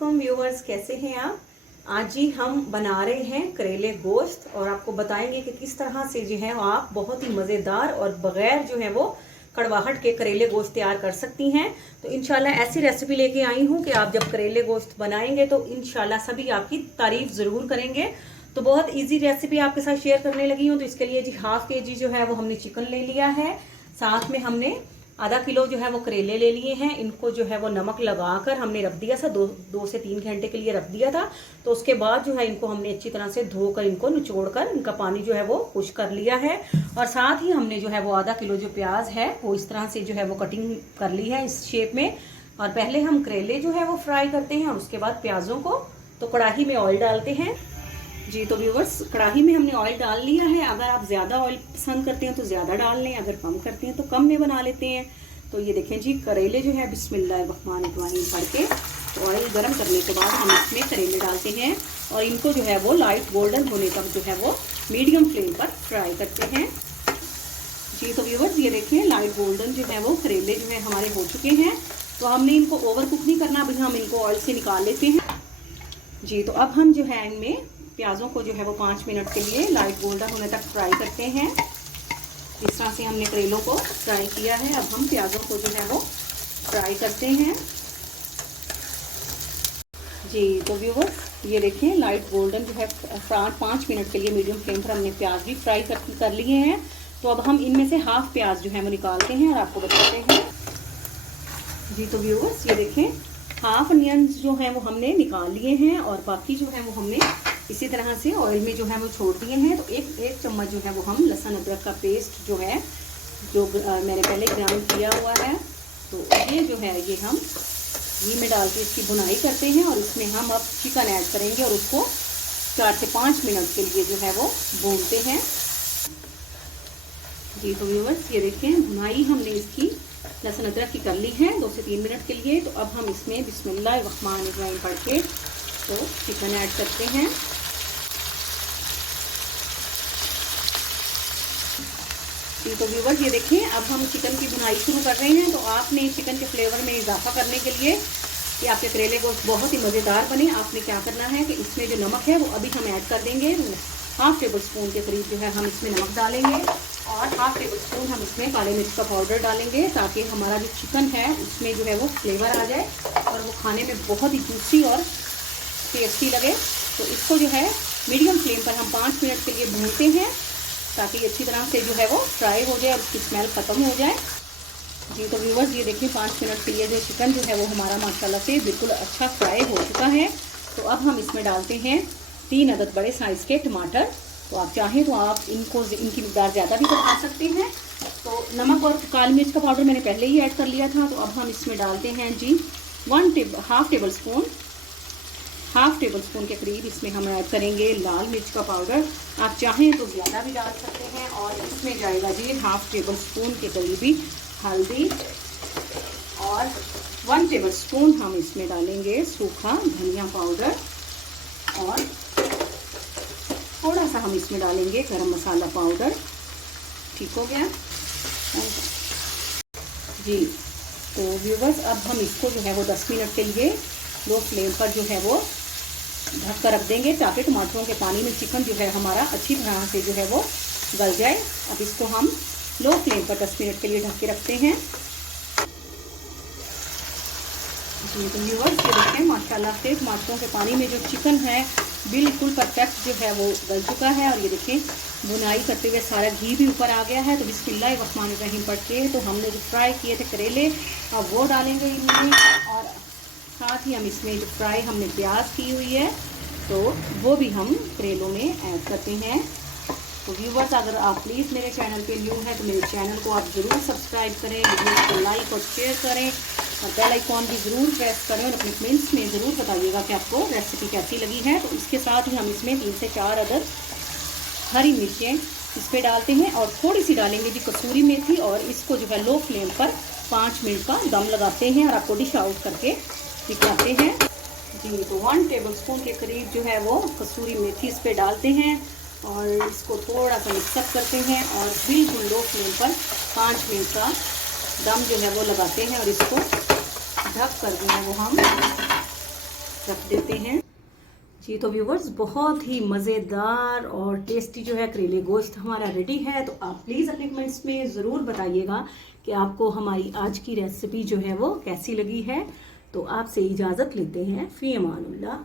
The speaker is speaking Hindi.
अस्सलामुअलैकुम व्यूवर्स, कैसे हैं आप। आज ही हम बना रहे हैं करेले गोश्त और आपको बताएंगे कि किस तरह से जो है आप बहुत ही मज़ेदार और बगैर जो है वो कड़वाहट के करेले गोश्त तैयार कर सकती हैं। तो इंशाल्लाह ऐसी रेसिपी लेके आई हूँ कि आप जब करेले गोश्त बनाएंगे तो इंशाल्लाह सभी आपकी तारीफ ज़रूर करेंगे। तो बहुत इजी रेसिपी आपके साथ शेयर करने लगी हूँ। तो इसके लिए जी हाफ केजी जो है वो हमने चिकन ले लिया है, साथ में हमने आधा किलो जो है वो करेले ले लिए हैं। इनको जो है वो नमक लगाकर हमने रख दिया था, दो से 3 घंटे के लिए रख दिया था। तो उसके बाद जो है इनको हमने अच्छी तरह से धोकर इनको निचोड़कर इनका पानी जो है वो खुश कर लिया है। और साथ ही हमने जो है वो आधा किलो जो प्याज है वो इस तरह से जो है वो कटिंग कर ली है इस शेप में। और पहले हम करेले जो है वो फ्राई करते हैं और उसके बाद प्याजों को। तो कढ़ाई में ऑयल डालते हैं जी। तो व्यूवर्स, कढ़ाही में हमने ऑयल डाल लिया है। अगर आप ज़्यादा ऑयल पसंद करते हैं तो ज़्यादा डाल लें, अगर कम करते हैं तो कम में बना लेते हैं। तो ये देखें जी, करेले जो है बिस्मिल्लाहिर्रहमानिर्रहीम पढ़ के तो ऑयल गर्म करने के बाद हम इसमें करेले डालते हैं और इनको जो है वो लाइट गोल्डन होने तक जो है वो मीडियम फ्लेम पर फ्राई करते हैं जी। तो व्यूवर्स, ये देखें लाइट गोल्डन जो है वो करेले जो है हमारे हो चुके हैं। तो हमने इनको ओवर कुक नहीं करना, अभी हम इनको ऑयल से निकाल लेते हैं जी। तो अब हम जो है इनमें प्याज़ों को जो है वो 5 मिनट के लिए लाइट गोल्डन होने तक फ्राई करते हैं। इस तरह से हमने करेलों को फ्राई किया है। अब हम प्याज़ों को जो है वो फ्राई करते हैं जी। तो व्यूवर्स, ये देखें लाइट गोल्डन जो है 5 मिनट के लिए मीडियम फ्लेम पर हमने प्याज भी फ्राई कर लिए हैं। तो अब हम इनमें से हाफ प्याज जो है वो निकालते हैं और आपको बताते हैं जी। तो व्यूवर्स, ये देखें हाफ अनियंस जो है वो हमने निकाल लिए हैं और बाकी जो है वो हमने इसी तरह से ऑयल में जो है वो छोड़ दिए हैं। तो एक चम्मच जो है वो हम लहसुन अदरक का पेस्ट जो है जो मैंने पहले ग्राइंड किया हुआ है, तो ये जो है ये हम घी में डाल के इसकी भुनाई करते हैं और इसमें हम अब चिकन ऐड करेंगे और उसको 4 से 5 मिनट के लिए जो है वो भूनते हैं जी। तो व्यूवर्स, ये देखें भुनाई हमने इसकी लहसुन अदरक की कर ली है 2 से 3 मिनट के लिए। तो अब हम इसमें बिस्मिल्लाहिर्रहमानिर्रहीम पढ़ के तो चिकन ऐड करते हैं जी। तो व्यूवर्स, ये देखें अब हम चिकन की भुनाई शुरू कर रहे हैं। तो आपने चिकन के फ्लेवर में इजाफा करने के लिए कि आपके करेले गोश्त बहुत ही मज़ेदार बने, आपने क्या करना है कि इसमें जो नमक है वो अभी हम ऐड कर देंगे। हाफ टेबल स्पून के करीब जो है हम इसमें नमक डालेंगे और हाफ टेबल स्पून हम इसमें काले मिर्च का पाउडर डालेंगे ताकि हमारा जो चिकन है उसमें जो है वो फ्लेवर आ जाए और वो खाने में बहुत ही जूसी और टेस्टी लगे। तो इसको जो है मीडियम फ्लेम पर हम 5 मिनट के लिए भूनते हैं ताकि अच्छी तरह से जो है वो फ्राई हो जाए और उसकी स्मेल ख़त्म हो जाए जी। तो व्यूवर्स, ये देखिए 5 मिनट के लिए जो चिकन जो है वो हमारा माशाल्लाह से बिल्कुल अच्छा फ्राई हो चुका है। तो अब हम इसमें डालते हैं 3 अदद बड़े साइज़ के टमाटर। तो आप चाहें तो आप इनकी मिकदार ज़्यादा भी बढ़ा सकते हैं। तो नमक और काली मिर्च का पाउडर मैंने पहले ही ऐड कर लिया था। तो अब हम इसमें डालते हैं जी हाफ टेबल स्पून के करीब इसमें हम ऐड करेंगे लाल मिर्च का पाउडर। आप चाहें तो ज़्यादा भी डाल सकते हैं। और इसमें जाएगा जी हाफ टेबल स्पून के करीबी हल्दी और 1 टेबल स्पून हम इसमें डालेंगे सूखा धनिया पाउडर और थोड़ा सा हम इसमें डालेंगे गरम मसाला पाउडर। ठीक हो गया जी। तो व्यूवर्स, अब हम इसको जो है वो 10 मिनट के लिए लो फ्लेम पर जो है वो ढक कर रख देंगे ताकि टमाटरों के पानी में चिकन जो है हमारा अच्छी तरह से जो है वो गल जाए। अब इसको हम लो फ्लेम पर 10 मिनट के लिए ढक के रखते हैं जी। तो व्यूवर्स, ये देखें माशाल्लाह से टमाटरों के पानी में जो चिकन है बिल्कुल परफेक्ट जो है वो गल चुका है। और ये देखें बुनाई करते हुए सारा घी भी ऊपर आ गया है। तो बिस्मिल्लाहिर्रहमानिर्रहीम पढ़ के तो हमने जो फ्राई किए थे करेले अब वो डालेंगे इनमें और साथ ही हम इसमें जो फ्राई हमने प्याज की हुई है तो वो भी हम करेलों में ऐड करते हैं। तो व्यूवर्स, अगर आप प्लीज़ मेरे चैनल पे न्यू है तो मेरे चैनल को आप ज़रूर सब्सक्राइब करें, वीडियो को लाइक और शेयर करें और बेल आइकॉन भी ज़रूर प्रेस करें और अपने कमेंट्स में ज़रूर बताइएगा कि आपको रेसिपी कैसी लगी है। तो इसके साथ ही हम इसमें 3 से 4 अदद हरी मिर्चें इस पर डालते हैं और थोड़ी सी डालेंगे जी कसूरी मेथी और इसको जो है लो फ्लेम पर 5 मिनट का दम लगाते हैं और आपको डिश आउट करके दिखाते हैं जी। तो 1 टेबल स्पून के करीब जो है वो कसूरी मेथी इस पर डालते हैं और इसको थोड़ा सा मिक्सअप करते हैं और बिल्कुल लो फ्लेम पर 5 मिनट का दम जो है वो लगाते हैं और इसको ढक कर जो है वो हम रख देते हैं जी। तो व्यूवर्स, बहुत ही मज़ेदार और टेस्टी जो है करेले गोश्त हमारा रेडी है। तो आप प्लीज़ अपने कमेंट्स में ज़रूर बताइएगा कि आपको हमारी आज की रेसिपी जो है वो कैसी लगी है। तो आपसे इजाज़त लेते हैं। फ़ी अमानुल्लाह।